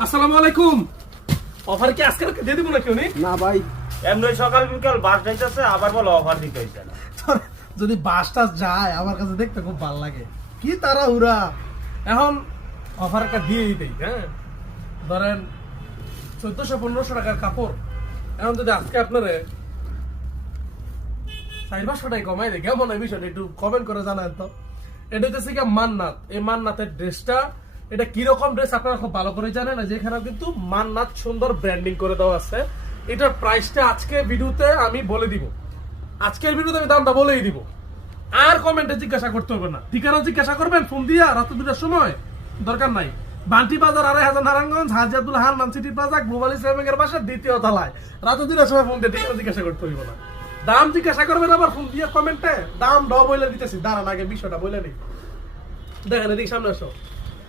আসসালামু আলাইকুম। অফার কি আজকে দিয়ে দিব নাকি উনি? না ভাই, এমনি সকাল বিকাল বাস যাইতেছে, আবার বলো অফার দিতে হইছে না। যদি বাসটা যায় আমার কাছে দেখতে খুব ভালো লাগে। কি তারা উড়া এখন অফার একটা দিয়েই দেই। হ্যাঁ, ধরেন 1400-1500 টাকার কাপড়, এখন যদি আজকে আপনারে 400 টাকায় কমাই দেয় কেমন হয় বিষয়টা একটু কমেন্ট করে জানান তো। এটা হচ্ছে কি মান্নাত, এই মান্নাতের ড্রেসটা, এটা কিরকম ড্রেস আপনারা খুব ভালো করে জানেন। যেখানে কিন্তু মান্নাত সুন্দর ব্র্যান্ডিং করে দেওয়া আছে। এটার প্রাইসটা আজকে ভিডিওতে আমি বলে দিব, আজকের ভিডিওতে আমি দামটা বলেই দিব। আর কমেন্টে জিজ্ঞাসা করতে হবে না, ঠিকানা জিজ্ঞাসা করবেন ফোন দিয়া রাত 2টার সময়, দরকার নাই। Banti Bazar 2500 Narayanganj, Haji Abdul Hannan city plaza, global ইসলামিকের পাশে 2য় তলায়। রাত 2টার সময় ফোন দিয়ে ঠিকানা জিজ্ঞাসা করতে হইব না, দাম জিজ্ঞাসা করবেন আবার ফোন দিয়ে কমেন্টে। দাম দাও বলে দিতেছি, দাঁড়ান আগে বিষয়টা বলে নেই। দেখেন এদিকে সামনে আসো,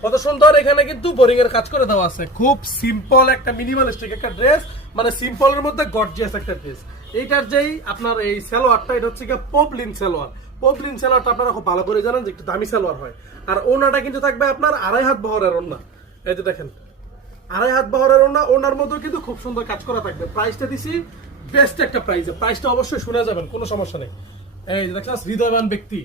কত সুন্দর এখানে কিন্তু বোরিং এর কাজ করে দেওয়া আছে। খুব সিম্পল একটা মিনিমালিস্টিক একটা ড্রেস, মানে সিম্পলের মধ্যে গর্জিয়াস একটা ড্রেস। এইটার যেই আপনার এই সালোয়ারটা, এটা হচ্ছে কি পপলিন সালোয়ার। পপলিন সালোয়ারটা আপনারা খুব ভালো করে জানেন যে একটু দামি সালোয়ার হয়। আর ওনাটা কিন্তু থাকবে আপনার 2.5 হাত বহরের ওনা। এই যে দেখেন 2.5 হাত বহরের ওনা, ওনার মধ্যে কিন্তু খুব সুন্দর কাজ করা থাকবে। প্রাইসটা দিছি বেস্ট একটা প্রাইসে, প্রাইসটা অবশ্যই শুনে যাবেন, কোনো সমস্যা নেই। এই যে দেখছেন হৃদয়বান ব্যক্তি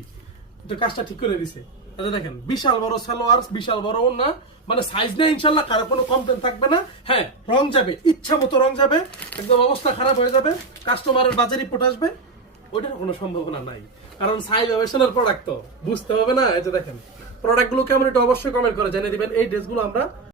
এটা কাজটা ঠিক করে দিছে। এটা দেখেন বিশাল বড় সালোয়ার, বিশাল বড় ওড়না, মানে সাইজ নেই ইনশাআল্লাহ, কারো কোনো কমপ্লেন থাকবে না। হ্যাঁ, রং যাবে ইচ্ছা মতো, রং যাবে, একদম অবস্থা খারাপ হয়ে যাবে, কাস্টমারের বাজে রিপোর্ট আসবে, ওইটার কোনো সম্ভাবনা নাই। কারণ সাইজ অবশ্যই প্রোডাক্ট তো বুঝতে হবে না। এই যে দেখেন প্রোডাক্টগুলো কেমন, এটা অবশ্যই কমেন্ট করে জানিয়ে দিবেন। এই ড্রেসগুলো আমরা